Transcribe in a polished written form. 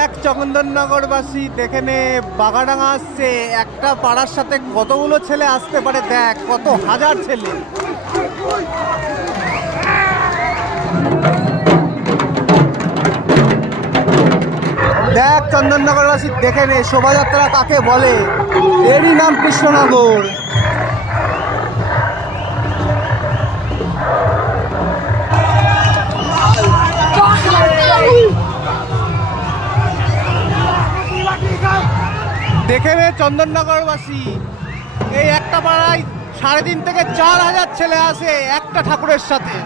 দেখ চন্দননগরবাসী, দেখে নে বাগাডাঙ্গা আসছে, একটা পাড়ার সাথে কতগুলো ছেলে আসতে পারে, দেখ কত হাজার ছেলে। দেখ চন্দননগরবাসী, দেখে নে শোভাযাত্রা কাকে বলে, এরই নাম কৃষ্ণনগর। দেখে নে চন্দননগরবাসী, এই একটা পাড়ায় 3.5 থেকে 4,000 ছেলে আসে একটা ঠাকুরের সাথে।